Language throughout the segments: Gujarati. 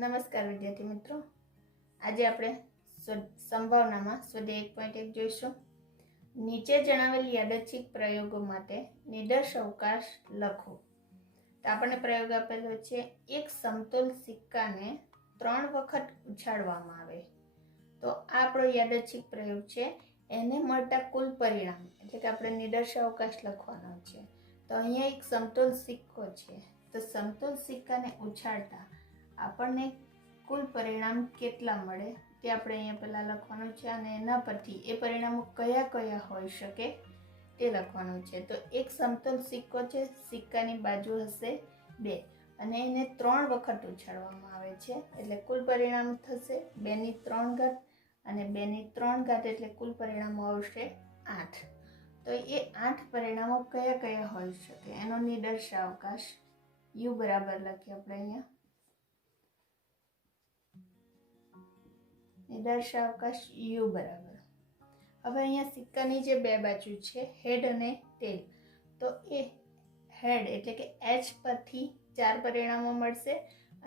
નમસ્કાર વિદ્યાર્થી મિત્રો, આજે આપણે સંભાવનામાં સ્વાધ્યાય 1.1 જોઈશું. નીચે જણાવેલ યાદચ્છિક પ્રયોગો માટે નિદર્શ અવકાશ લખો. તો આપણને પ્રયોગ આપેલો છે, એક સમતોલ સિક્કાને 3 વખત ઉછાળવામાં આવે. તો આ આપણો યાદચ્છિક પ્રયોગ છે. એને મળતા કુલ પરિણામ એટલે કે આપણે નિદર્શ અવકાશ લખવાનો છે. તો અહીંયા એક સમતોલ સિક્કો છે, તો સમતોલ સિક્કાને ઉછાળતા આપણને કુલ પરિણામ કેટલા મળે તે આપણે અહીંયા પહેલાં લખવાનું છે, અને એના પરથી એ પરિણામો કયા કયા હોઈ શકે તે લખવાનું છે. તો એક સમતોલ સિક્કો છે, સિક્કાની બાજુ હશે 2 અને એને 3 વખત ઉછાળવામાં આવે છે, એટલે કુલ પરિણામ થશે 2 ની 3 ઘાત અને 2 ની 3 ઘાત, એટલે કુલ પરિણામો આવશે 8. તો એ 8 પરિણામો કયા કયા હોઈ શકે એનો નિદર્શ અવકાશ u બરાબર લખીએ આપણે અહીંયા. નિદર્શ અવકાશ u બરાબર. હવે અહીંયા સિક્કાની જે 2 બાજુ છે, હેડ અને ટેલ, તો એ હેડ એટલે કે h પરથી 4 પરિણામો મળશે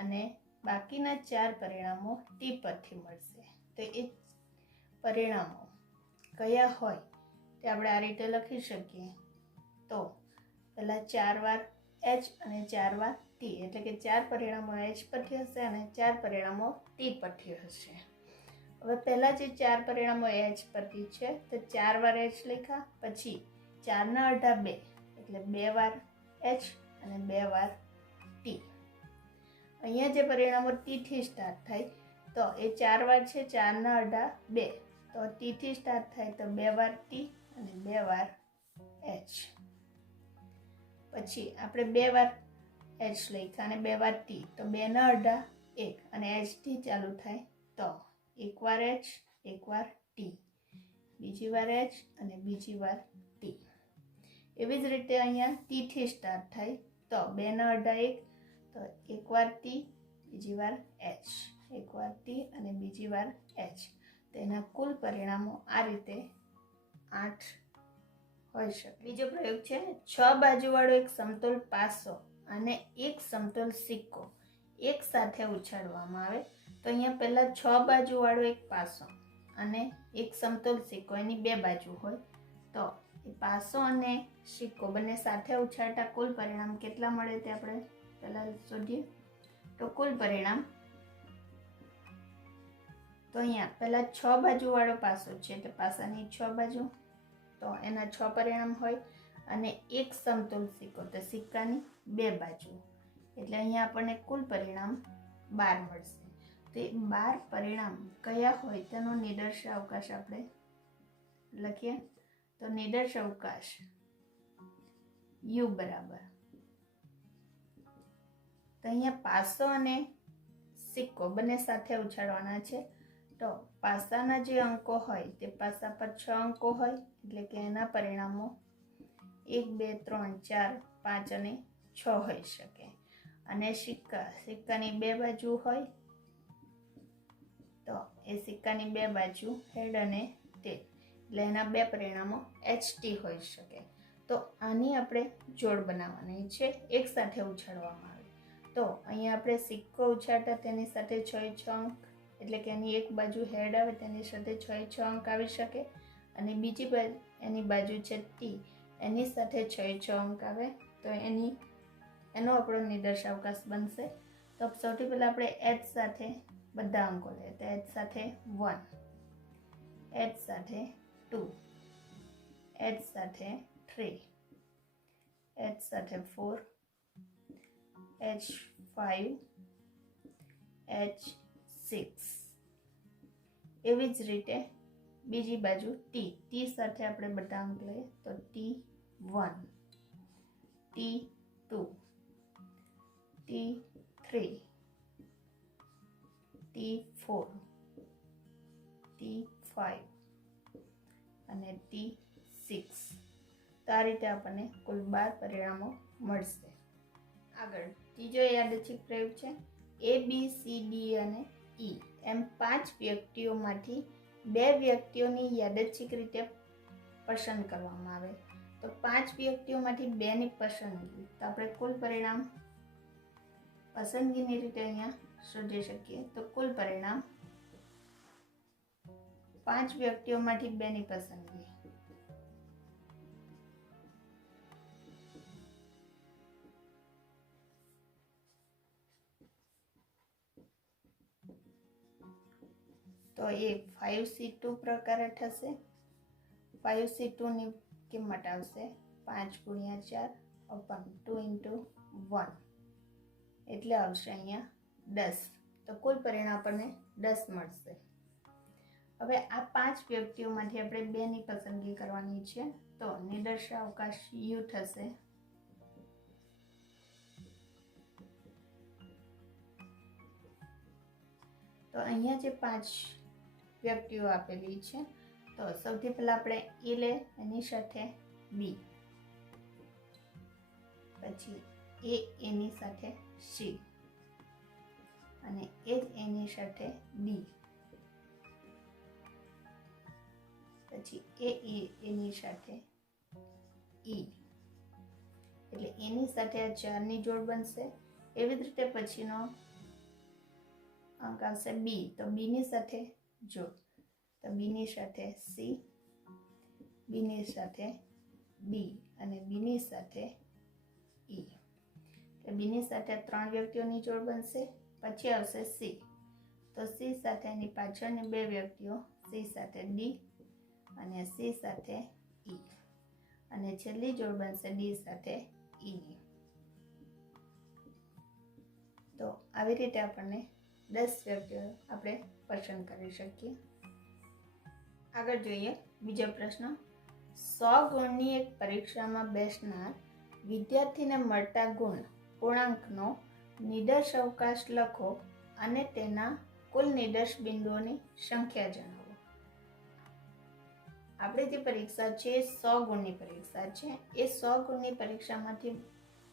અને બાકીના 4 પરિણામો t પરથી મળશે. તો એ પરિણામો કયા હોય તે આપણે આ રીતે લખી શકીએ. તો પહેલા 4 વાર h અને 4 વાર t, એટલે કે 4 પરિણામો h પરથી હશે અને 4 પરિણામો t પરથી હશે. હવે પહેલા જે 4 પરિણામો h પરથી છે, તો 4 વાર h લખ્યા, પછી 4 ના અડધા 2 એટલે 2 વાર h અને 2 વાર t. અહીંયા જે પરિણામો t થી સ્ટાર્ટ થાય, તો એ 4 વાર છે, 4 ના અડધા 2, તો t થી સ્ટાર્ટ થાય તો 2 વાર t અને 2 વાર h. પછી આપણે 2 વાર h લખ્યા અને 2 વાર t, તો 2 ના અડધા 1 અને h થી ચાલુ થાય, તો 1 વાર h 1 વાર t, બીજી વાર h અને બીજી વાર t. એવી જ રીતે અહીંયા t થી સ્ટાર્ટ થાય, તો 2 ના અડધા 1, તો 1 વાર t બીજી વાર h, 1 વાર t અને બીજી વાર h. તેના કુલ પરિણામો આ રીતે 8 હોઈ શકે. બીજો પ્રયોગ છે, 6 બાજુવાળો એક સમતોલ પાસો અને એક સમતોલ સિક્કો એક સાથે ઉછાળવામાં આવે. તો અહીંયા પહેલા 6 બાજુવાળો એક પાસો અને એક સમતોલ સિક્કો, એની 2 બાજુ હોય, તો એ પાસો અને સિક્કો બંને સાથે ઉછાળતા કુલ પરિણામ કેટલા મળે તે આપણે પહેલા શોધીએ. તો કુલ પરિણામ, તો અહીંયા પહેલા 6 બાજુવાળો પાસો છે, તો પાસાની 6 બાજુ, તો એના 6 પરિણામ હોય, અને એક સમતોલ સિક્કો, તો સિક્કાની 2 બાજુ, એટલે અહીંયા આપણને કુલ પરિણામ 12 મળશે. તો એ 12 પરિણામ કયા હોય તેનો નિદર્શ અવકાશ આપણે લખીએ. તો નિદર્શ અવકાશ u બરાબર. તો અહીંયા પાસો અને સિક્કો બંને સાથે ઉછાળવાના છે, તો પાસાના જે અંકો હોય તે પાસા પર 6 અંકો હોય, એટલે કે એના પરિણામો 1 2 3 4 5 અને 6 હોઈ શકે. અને સિક્કાની 2 બાજુ હોય, તો એ સિક્કાની 2 બાજુ હેડ અને ટેલ, એટલે એના 2 પરિણામો ht હોઈ શકે. તો આની આપણે જોડ બનાવવાની છે, એક સાથે ઉછાળવામાં આવે. તો અહીંયા આપણે સિક્કો ઉછાળતા તેની સાથે 6 અંક, એટલે કે એની એક બાજુ હેડ આવે તેની સાથે 6 અંક આવી શકે, અને બીજી બાજુ એની બાજુ છે t, એની સાથે 6 અંક આવે, તો એનો આપણો નિદર્શ અવકાશ બનશે. તો સૌથી પહેલાં આપણે h સાથે બધા અંકો લઈએ. તો h સાથે 1, h સાથે 2, h સાથે 3, h સાથે 4, h5, h6. એવી જ રીતે બીજી બાજુ t સાથે આપણે બધા અંક લઈએ. તો t1, t2, t3, t4, t5 અને t6. તો આ રીતે આપણને કુલ 12 પરિણામો મળશે. આગળ ત્રીજો યાદચ્છિક પ્રયોગ છે, a b c d અને e એમ 5 વ્યક્તિઓમાંથી 2 વ્યક્તિઓની યાદચ્છિક રીતે પસંદ કરવામાં આવે. તો 5 વ્યક્તિઓમાંથી 2ની પસંદગી, તો આપણે કુલ પરિણામ પસંદગીની રીતે અહીંયા શોધી શકીએ. તો કુલ પરિણામ 5 વ્યક્તિઓમાંથી 2ની પસંદગી. તો એ 5C2 પ્રકારે થશે. 5C2 ની કિંમત આવશે 5 × 4 upon 2 × 1 એટલે આવશે અહીંયા 10. તો કુલ પરિણામ આપણને 10 મળશે. હવે આ 5 વ્યક્તિઓમાંથી આપણે 2ની પસંદગી કરવાની છે. તો નિદર્શાવકાશ યુ થશે. તો અહીંયા જે 5 વ્યક્તિઓ આપેલી છે, તો સૌથી પહેલા આપણે એ લે, એની સાથે બી, પછી એ એની સાથે સી, અને એ એની સાથે ડી, પછી એ એની સાથે ઈ, એટલે એની સાથે આ 4ની જોડ બનશે. એવી જ રીતે પછીનો અંક આવશે બી, તો બીની સાથે જોડ, તો બીની સાથે સી, બીની સાથે ડી અને બીની સાથે ઈ. એટલે બીની સાથે 3 વ્યક્તિઓની જોડ બનશે. પછી આવશે સી, તો સી સાથે એની પાછળની 2 વ્યક્તિઓ, સી સાથે ડી અને સી સાથે ઈ, અને છેલ્લી જોડ બનશે ડી સાથે ઈની. તો આવી રીતે આપણને 10 વ્યક્તિઓ આપણે પસંદ કરી શકીએ. આગળ જોઈએ બીજો પ્રશ્ન. 100 ગુણની એક પરીક્ષામાં બેસનાર વિદ્યાર્થીને મળતા ગુણ પૂર્ણાંકનો નિદર્શાવકાશ લખો અને તેના કુલ નિદર્શ બિંદુઓની સંખ્યા જણાવો. આપણી જે પરીક્ષા છે એ 100 ગુણની પરીક્ષા છે. એ 100 ગુણની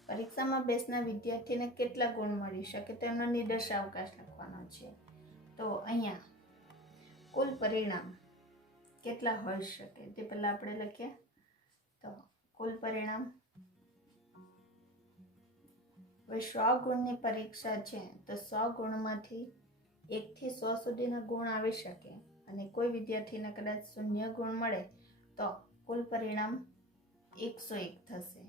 પરીક્ષામાં બેસનાર વિદ્યાર્થીને કેટલા ગુણ મળી શકે તેનો નિદર્શાવકાશ લખવાનો છે. તો અહીંયા કુલ પરિણામ કેટલા હોઈ શકે તે પહેલા આપણે લખીએ. તો કુલ પરિણામ, હવે 100 ગુણની પરીક્ષા છે તો 100 ગુણમાંથી 1 થી 100 સુધીના ગુણ આવી શકે, અને કોઈ વિદ્યાર્થીને કદાચ 0 ગુણ મળે તો કુલ પરિણામ 101 થશે.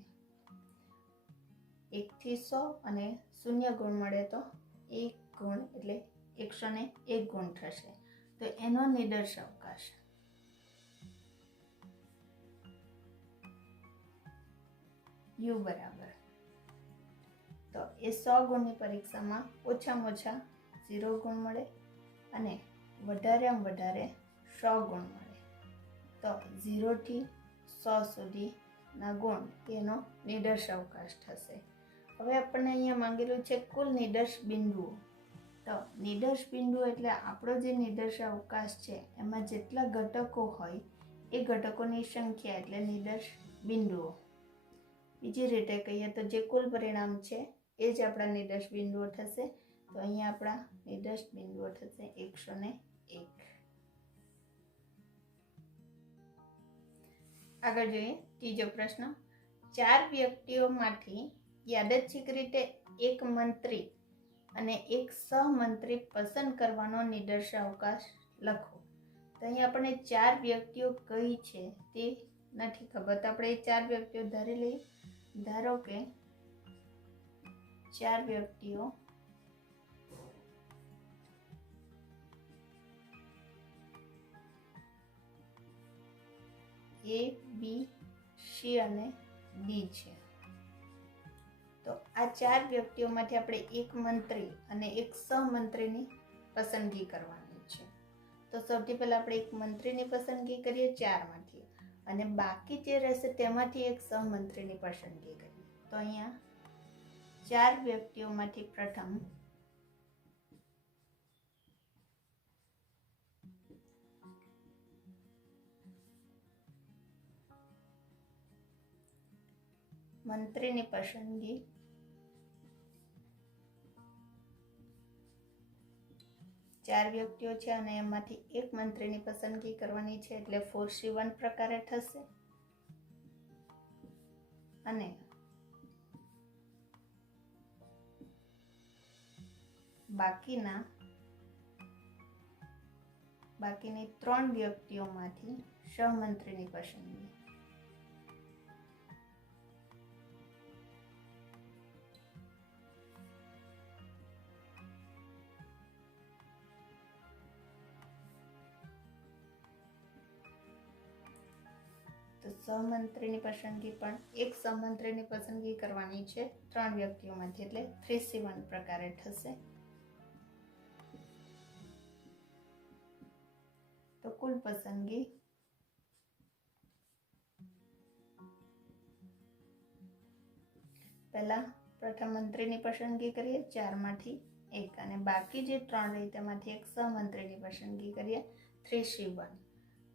1 થી 100 અને 0 ગુણ મળે તો 1 ગુણ એટલે 101 ગુણ થશે. તો એનો નિદર્શાવકાશ યુ બરાબર, તો એ 100 ગુણની પરીક્ષામાં ઓછામાં ઓછા 0 ગુણ મળે અને વધારેમાં વધારે 100 ગુણ મળે. તો 0 થી 100 સુધીના ગુણ એનો નિદર્શાવકાશ થશે. હવે આપણને અહીંયા માંગેલું છે કુલ નિદર્શ બિંદુઓ. તો નિદર્શ બિંદુઓ એટલે આપણો જે નિદર્શાવકાશ છે એમાં જેટલા ઘટકો હોય એ ઘટકોની સંખ્યા એટલે નિદર્શ બિંદુઓ. બીજી રીતે કહીએ તો જે કુલ પરિણામ છે એ જ આપણા નિદર્શ બિંદુઓ થશે. તો અહીંયા આપણા નિદર્શ બિંદુઓ થશે 101. આગળ જોઈએ ત્રીજો પ્રશ્ન. 4 વ્યક્તિઓમાંથી યાદચ્છિક રીતે એક મંત્રી અને એક સહમંત્રી પસંદ કરવાનો નિદર્શાવકાશ લખો. તો અહીં આપણને 4 વ્યક્તિઓ કઈ છે તે નથી ખબર, તો આપણે એ 4 વ્યક્તિઓ ધારી લઈએ. ધારો કે 4 વ્યક્તિઓ એ, બી, સી અને ડી છે. તો આ 4 વ્યક્તિઓમાંથી આપણે એક મંત્રી અને એક સહમંત્રીની પસંદગી કરવાની છે. તો સૌથી પહેલા આપણે એક મંત્રીની પસંદગી કરીએ 4 માંથી, અને બાકી જે રહેશે તેમાંથી એક સહમંત્રીની પસંદગી કરીએ. તો અહીંયા 4 વ્યક્તિઓમાંથી પ્રથમ મંત્રીની પસંદગી, ચાર વ્યક્તિઓ છે અને એમાંથી એક મંત્રીની પસંદગી કરવાની છે એટલે 4C1 પ્રકારે થશે. અને બાકીની 3 વ્યક્તિઓમાંથી સહમંત્રીની પસંદગી. તો સહમંત્રીની પસંદગી પણ એક સહમંત્રીની પસંદગી કરવાની છે 3 વ્યક્તિઓમાંથી, એટલે 3C1 પ્રકારે થશે. તો કુલ પસંદગી પહેલા પ્રથમ મંત્રીની પસંદગી કરીએ 4 માંથી 1, અને બાકી જે 3 રહી તેમાંથી એક સહમંત્રીની પસંદગી કરીએ 3C1.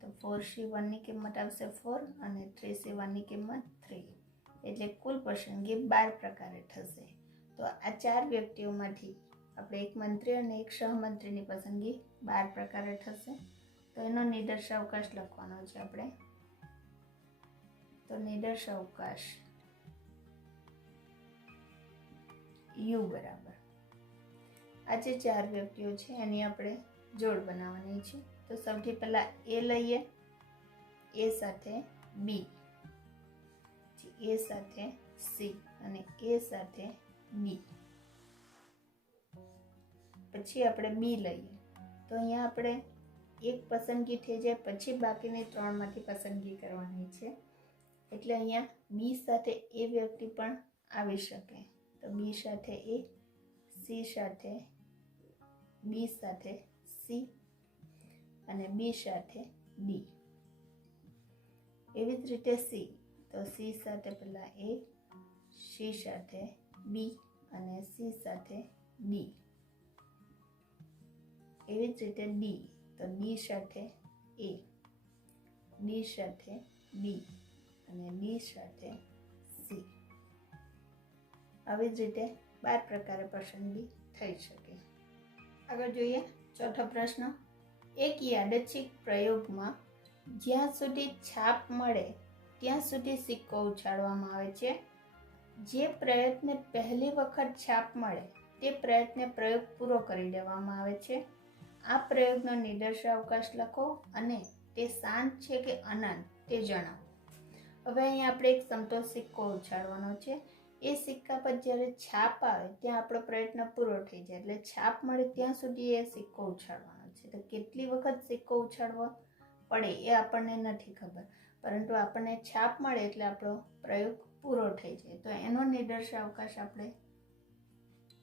તો 4C1 ની કિંમત આવશે 4 અને 3C1 ની કિંમત 3, એટલે કુલ પસંદગી 12 પ્રકારે થશે. તો આ 4 વ્યક્તિઓમાંથી આપણે એક મંત્રી અને એક સહમંત્રીની પસંદગી 12 પ્રકારે થશે. તો એનો નિદર્શાવકાશ લખવાનો છે આપણે. તો નિદર્શાવકાશ U બરાબર આ જે 4 વ્યક્તિઓ છે એની આપણે જોડ બનાવવાની છે. તો સૌથી પહેલા A લઈએ, A સાથે B, A સાથે C અને A સાથે B. પછી આપણે B લઈએ, તો અહીંયા આપણે એક પસંદગી થઈ જાય પછી બાકીની 3 માંથી પસંદગી કરવાની છે. એટલે અહીંયા B સાથે A વ્યક્તિ પણ આવી શકે. તો B સાથે A, C સાથે B સાથે C અને B સાથે D. એવી જ રીતે C, તો C સાથે પહેલા A, C સાથે B અને C સાથે D. એવી જ રીતે D, તો D સાથે A, D સાથે B અને D સાથે C. આવી જ રીતે 12 પ્રકારે પસંદગી થઈ શકે. આગળ જોઈએ ચોથો પ્રશ્ન. એક યાદચ્છિક પ્રયોગમાં જ્યાં સુધી છાપ મળે ત્યાં સુધી સિક્કો ઉછાળવામાં આવે છે. જે પ્રયત્ને પહેલી વખત છાપ મળે તે પ્રયત્ને પ્રયોગ પૂરો કરી દેવામાં આવે છે. આ પ્રયોગનો નિદર્શાવકાશ લખો અને તે શાંત છે કે અનંત તે જણાવો. હવે અહીંયા આપણે એક સમતોલ સિક્કો ઉછાળવાનો છે. એ સિક્કા પર જ્યારે છાપ આવે ત્યાં આપણો પ્રયત્ન પૂરો થઈ જાય, એટલે છાપ મળે ત્યાં સુધી એ સિક્કો ઉછાળવાનો છે. તો કેટલી વખત સિક્કો ઉછાળવો પડે એ આપણને નથી ખબર, પરંતુ આપણને છાપ મળે એટલે આપણો પ્રયોગ પૂરો થઈ જાય. તો એનો નિદર્શાવકાશ આપણે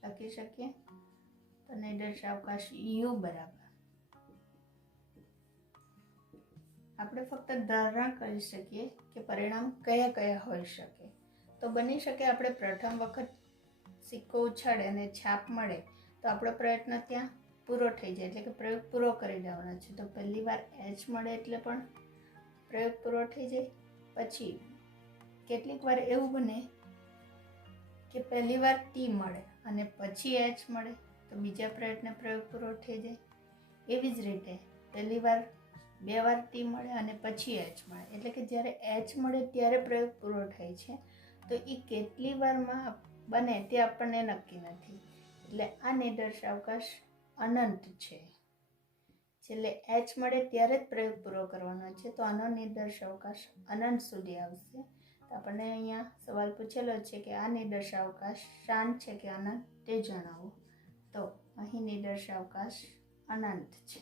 લખી શકીએ. તો નિદર્શાવકાશ U બરાબર આપણે ફક્ત ધારણા કરી શકીએ કે પરિણામ કયા કયા હોઈ શકે. તો બની શકે આપણે પ્રથમ વખત સિક્કો ઉછાળે અને છાપ મળે તો આપણો પ્રયત્ન ત્યાં પૂરો થઈ જાય, એટલે કે પ્રયોગ પૂરો કરી દેવાનો છે. તો પહેલી વાર H મળે એટલે પણ પ્રયોગ પૂરો થઈ જાય. પછી કેટલીક વાર એવું બને કે પહેલી વાર T મળે અને પછી H મળે તો બીજા પ્રયત્ને પ્રયોગ પૂરો થઈ જાય. એવી જ રીતે પહેલી વાર 2 વાર T મળે અને પછી H મળે, એટલે કે જ્યારે H મળે ત્યારે પ્રયોગ પૂરો થાય છે. તો એ કેટલી વારમાં બને તે આપણને નક્કી નથી, એટલે આ નિદર્શાવકાશ અનંત છે. છેલ્લે H મળે ત્યારે જ પ્રયોગ પૂરો કરવાનો છે, તો આનો નિદર્શાવકાશ અનંત સુધી આવશે. તો આપણને અહીંયા સવાલ પૂછેલો છે કે આ નિદર્શાવકાશ શાંત છે કે અનંત તે જણાવો. તો અહીં નિદર્શાવકાશ અનંત છે.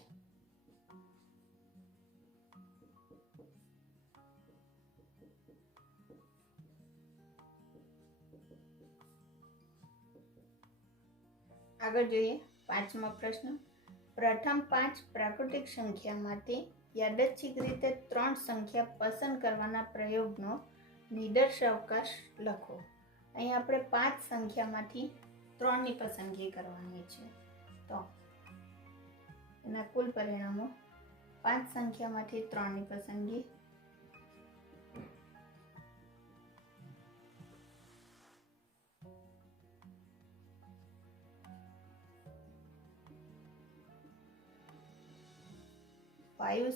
આગળ જોઈએ 5મો પ્રશ્ન. પ્રથમ 5 પ્રાકૃતિક સંખ્યામાંથી યાદચ્છિક રીતે 3 સંખ્યા પસંદ કરવાના પ્રયોગનો નિદર્શાવકાશ લખો. અહીં આપણે 5 સંખ્યામાંથી 3ની પસંદગી કરવાની છે. તો એના કુલ પરિણામો 5 સંખ્યામાંથી 3ની પસંદગી.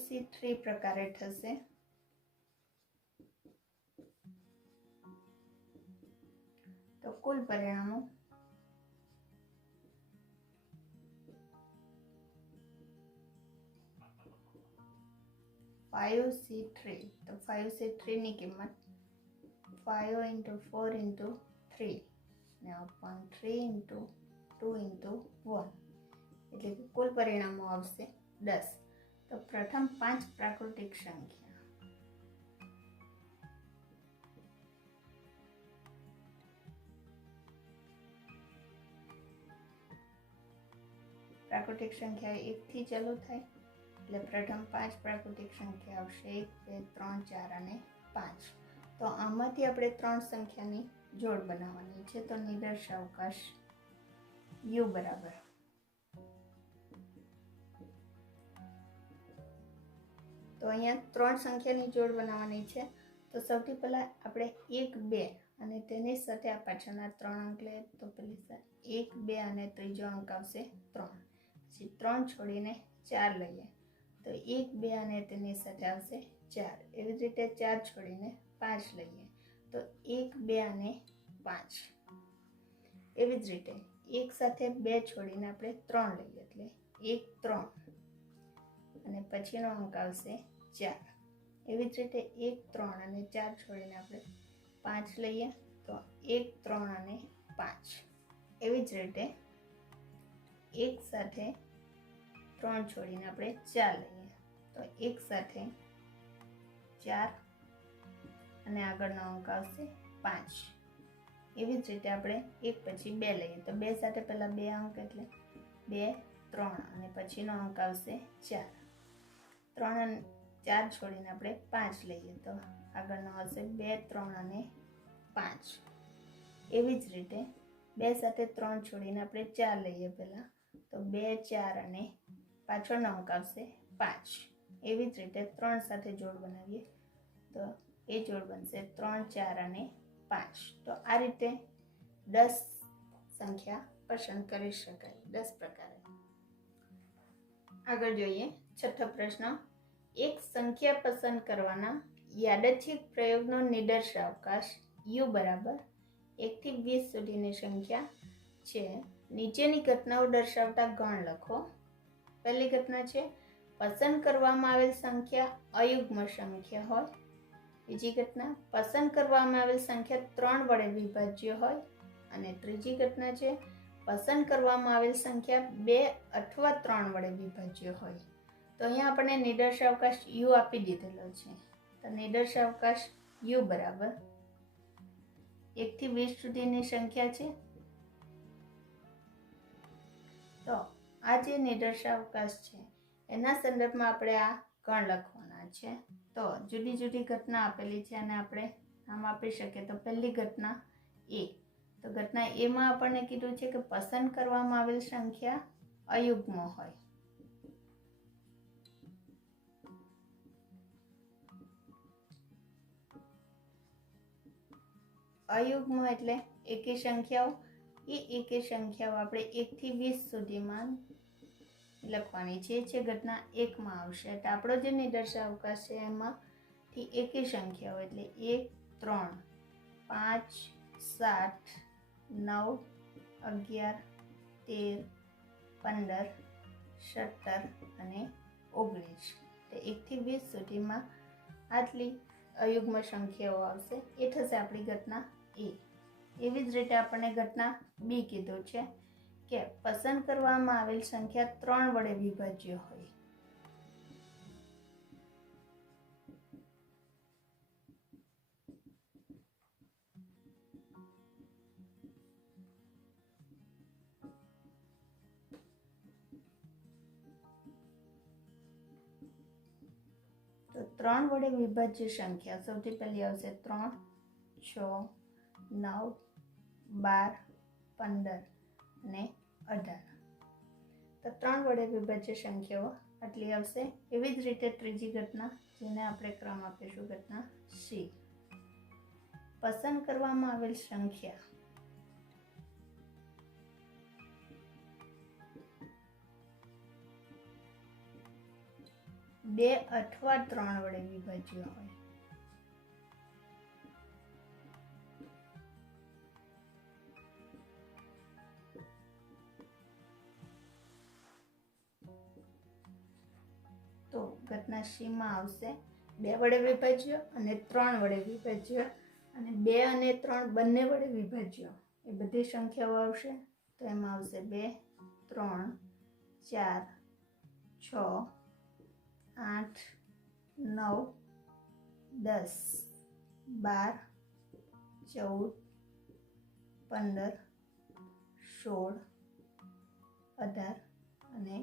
C3 પ્રકારે થશે. તો કુલ પરિણામો 5C3 તો 5C3 ની કિંમત 5 × 4 × 3 ને upon 3 × 2 × 1 એટલે કે કુલ પરિણામો આવશે 10. તો પ્રથમ 5 પ્રાકૃતિક સંખ્યા એક થી ચાલુ થાય એટલે પ્રથમ 5 પ્રાકૃતિક સંખ્યા આવશે 1 2 3 4 અને 5. તો આમાંથી આપણે 3 સંખ્યાની જોડ બનાવવાની છે. તો નિદર્શ અવકાશ u બરાબર તો અહીંયા 3 સંખ્યાની જોડ બનાવવાની છે. તો સૌથી પહેલા આપણે 1 2 અને તેની સાથે આ પાછળના 3 અંક લઈએ. તો પેલી 1 2 અને ત્રીજો અંક આવશે 3. પછી 3 છોડીને 4 લઈએ તો 1 2 અને તેની સાથે આવશે 4. એવી જ રીતે 4 છોડીને 5 લઈએ તો 1 2 અને 5. એવી જ રીતે એક સાથે 2 છોડીને આપણે 3 લઈએ એટલે 1 3 અને પછીનો અંક આવશે 4. એવી જ રીતે 1 3 અને 4 છોડીને આપણે 5 લઈએ તો 1 3 અને 5. એવી જ રીતે એક સાથે 3 છોડીને આપણે 4 લઈએ તો એક સાથે 4 અને આગળનો અંક આવશે 5. એવી જ રીતે આપણે એક પછી 2 લઈએ તો 2 સાથે પહેલા 2 અંક એટલે 2 3 અને પછીનો અંક આવશે 4. 3 અને 4 છોડીને આપણે 5 લઈએ તો આગળનો આવશે 2 3 અને 5. એવી જ રીતે 2 સાથે 3 છોડીને આપણે 4 લઈએ પહેલા તો 2 4 અને પાછળનો અંક આવશે 5. એવી જ રીતે 3 સાથે જોડ બનાવીએ તો એ જોડ બનશે 3 4 અને 5. તો આ રીતે 10 સંખ્યા પસંદ કરી શકાય 10 પ્રકારે. આગળ જોઈએ છઠ્ઠો પ્રશ્ન. એક સંખ્યા પસંદ કરવાના યાદચ્છિક પ્રયોગનો નિદર્શ અવકાશ u બરાબર 1 થી 20 સુધીની સંખ્યા છે. નીચેની ઘટનાઓ દર્શાવતા ગણ લખો. પહેલી ઘટના છે પસંદ કરવામાં આવેલ સંખ્યા અયુગ્મ સંખ્યા હોય. બીજી ઘટના પસંદ કરવામાં આવેલ સંખ્યા 3 વડે વિભાજ્ય હોય. અને ત્રીજી ઘટના છે પસંદ કરવામાં આવેલ સંખ્યા 2 અથવા 3 વડે વિભાજ્ય હોય. તો અહીંયા આપણને નિદર્શ અવકાશ u આપી દીધેલો છે. તો નિદર્શ અવકાશ u બરાબર 1 થી 20 સુધીની સંખ્યા છે. તો આ જે નિદર્શ અવકાશ છે એના સંદર્ભમાં આપણે આ ગણ લખવાના છે. તો જુદી જુદી ઘટના આપેલી છે અને આપણે નામ આપી શકીએ. તો પહેલી ઘટના એ. તો ઘટના એમાં આપણને કીધું છે કે પસંદ કરવામાં આવેલ સંખ્યા અયુગ્મ હોય. અયુગ્મ એટલે એકી સંખ્યાઓ. એ એકી સંખ્યાઓ આપણે 1 થી 20 સુધીમાં લખવાની છે. જે ઘટના 1 માં આવશે. તો આપણો જે નિદર્શ અવકાશ છે એમાંથી એકી સંખ્યાઓ એટલે 1 3 5 7 9 11 13 15 17 અને 19. તો 1 થી 20 સુધીમાં આટલી અયુગ્મ સંખ્યાઓ આવશે. એ થશે આપણી ઘટના એ. એવી જ રીતે આપણને ઘટના બી કીધું છે કે પસંદ કરવામાં આવેલ સંખ્યા 3 વડે વિભાજ્ય હોય. તો 3 વડે વિભાજ્ય સંખ્યા સૌથી પહેલી આવશે 3 6 9 12 15 અને 18. તો 3 વડે વિભાજ્ય સંખ્યાઓ આટલી આવશે. એવી જ રીતે ત્રીજી ઘટના જેને આપણે ક્રમ આપીશું ઘટના સી. પસંદ કરવામાં આવેલ સંખ્યા 2 અથવા 3 વડે વિભાજ્ય હોય. તો ઘટના સી માં આવશે 2 વડે વિભાજ્ય અને 3 વડે વિભાજ્ય અને 2 અને 3 બંને વડે વિભાજ્ય એ બધી સંખ્યાઓ આવશે. તો એમાં આવશે 2, 3, 4, 6, 8, 9, 10, 12, 14, 15, 16, 18 અને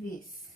20.